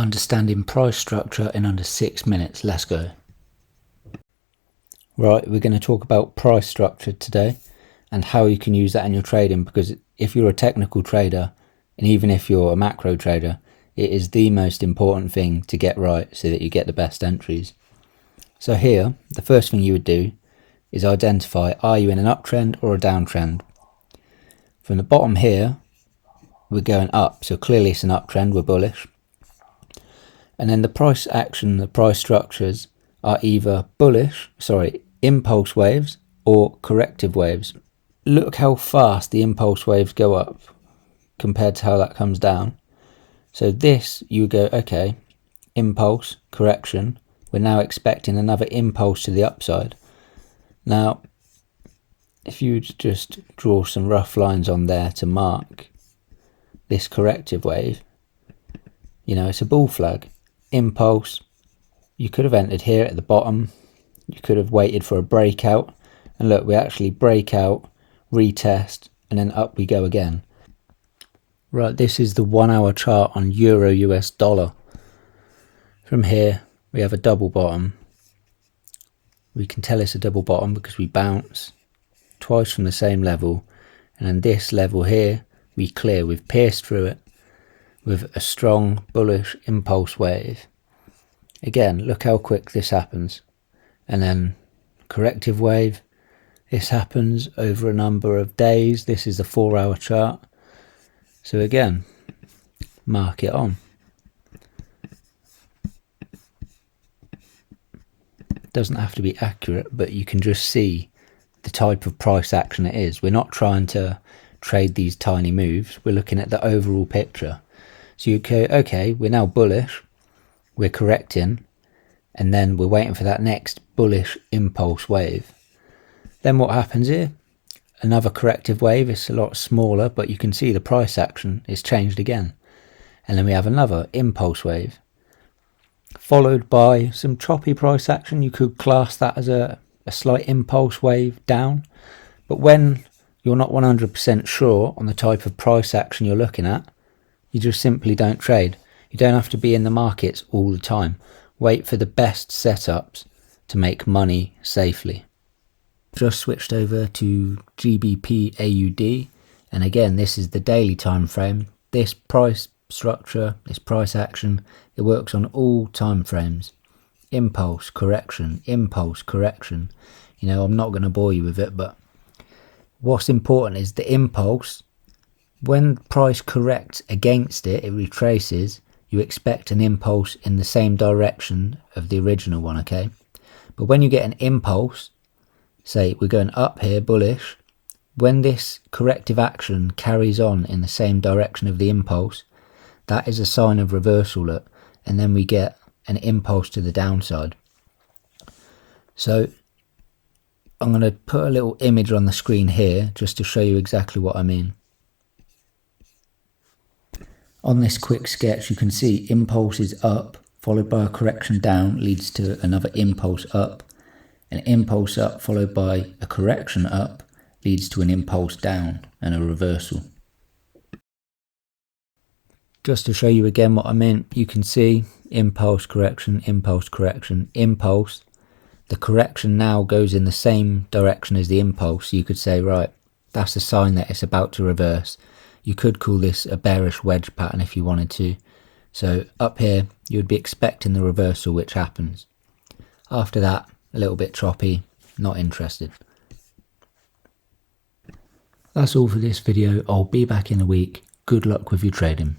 Understanding price structure in under 6 minutes. Let's go. Right, we're going to talk about price structure today and how you can use that in your trading, because if you're a technical trader and even if you're a macro trader, it is the most important thing to get right so that you get the best entries. So here, the first thing you would do is identify, are you in an uptrend or a downtrend? From the bottom here, we're going up, so clearly it's an uptrend, we're bullish. And then the price action, the price structures are either impulse waves or corrective waves. Look how fast the impulse waves go up compared to how that comes down. So this, you go, okay, impulse, correction. We're now expecting another impulse to the upside. Now, if you just draw some rough lines on there to mark this corrective wave, it's a bull flag. Impulse, you could have entered here at the bottom, you could have waited for a breakout, and look, we actually break out, retest, and then up we go again. Right, this is the 1 hour chart on Euro US dollar. From here we have a double bottom. We can tell it's a double bottom because we bounce twice from the same level, and then this level here we clear, we've pierced through it with a strong bullish impulse wave. Again, look how quick this happens. And then corrective wave, this happens over a number of days. This is the 4 hour chart. So again, mark it on. Doesn't have to be accurate, but you can just see the type of price action it is. We're not trying to trade these tiny moves. We're looking at the overall picture. So you go, okay, we're now bullish, we're correcting, and then we're waiting for that next bullish impulse wave. Then what happens here? Another corrective wave. It's a lot smaller, but you can see the price action is changed again. And then we have another impulse wave, followed by some choppy price action. You could class that as a slight impulse wave down. But when you're not 100% sure on the type of price action you're looking at, you just simply don't trade. You don't have to be in the markets all the time. Wait for the best setups to make money safely. Just switched over to GBP AUD, and again, this is the daily time frame. This price structure, this price action, it works on all time frames. Impulse, correction, impulse, correction. I'm not going to bore you with it, but what's important is the impulse. When price corrects against it, it retraces, you expect an impulse in the same direction of the original one, okay? But when you get an impulse, say we're going up here, bullish, when this corrective action carries on in the same direction of the impulse, that is a sign of reversal, and then we get an impulse to the downside. So I'm going to put a little image on the screen here just to show you exactly what I mean. On this quick sketch, you can see impulse is up, followed by a correction down, leads to another impulse up. An impulse up followed by a correction up leads to an impulse down and a reversal. Just to show you again what I meant, you can see impulse, correction, impulse, correction, impulse. The correction now goes in the same direction as the impulse. You could say, right, that's a sign that it's about to reverse. You could call this a bearish wedge pattern if you wanted to. So up here, you would be expecting the reversal, which happens. After that, a little bit choppy, not interested. That's all for this video. I'll be back in a week. Good luck with your trading.